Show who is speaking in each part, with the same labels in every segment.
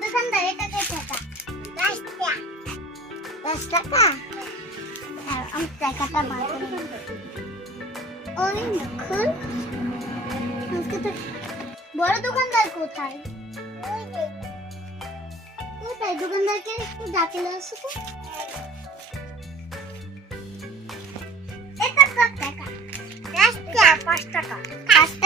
Speaker 1: দোকানদার এটা বড় দোকানদার কোথায়? কোথায় দোকানদারকে ডাকে আসো পাঁচ টাকা। পাঁচ টাকা।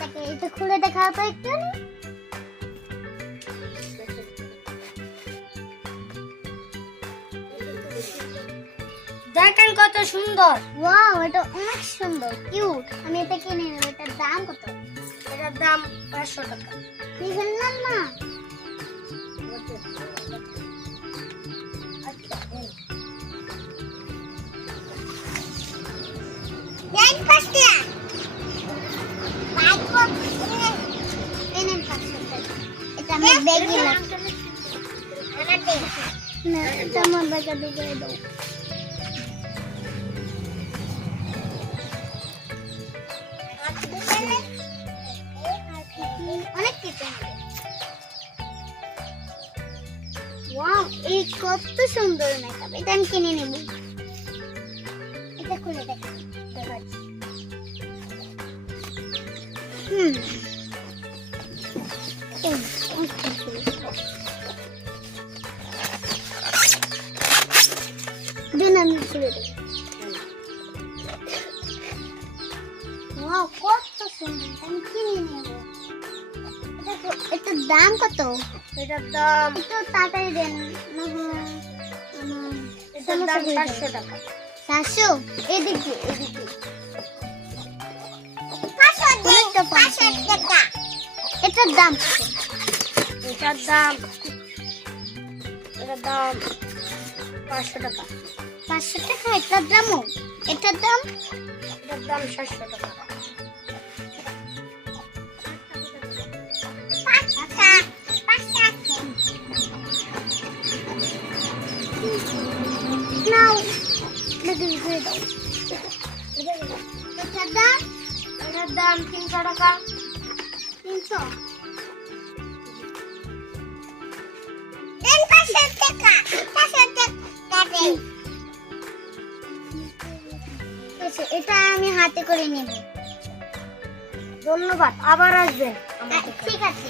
Speaker 1: টাকা এটা খুলে দেখাও তো একটু
Speaker 2: দেখেন কত সুন্দর।
Speaker 1: ওয়াও এটা অনেক সুন্দর কিউট আমি এটা কিনে নেব এটার দাম কত?
Speaker 2: এটার দাম পাঁচশো টাকা।
Speaker 1: নিয়ে ফেললাম না? বাইকো এটা ব্যাগে এই কত সুন্দর মেকআপ এটা আমি কিনে নেব। এটা খুলে দেখ। হুম। এটা দাম কত
Speaker 2: এটার দাম
Speaker 1: একটু তাড়াতাড়ি দেন
Speaker 2: এটার দাম
Speaker 1: যাবে।
Speaker 2: টাকা
Speaker 1: সাতশো এদিকে এদিকে এটার দাম?
Speaker 2: এটার দাম এটার দাম পাঁচশো টাকা
Speaker 1: পাঁচশো টাকা এটার দামও? এটার দাম?
Speaker 2: এটার দাম সাতশো টাকা।
Speaker 1: নাও ঘুরে দাও এটার দাম
Speaker 2: এটার দাম তিনশো টাকা।
Speaker 1: তিনশো? টাকা পাঁচশো টাকা। আচ্ছা, এটা আমি হাতে করে নেব।
Speaker 2: ধন্যবাদ আবার আসবেন
Speaker 1: ঠিক আছে।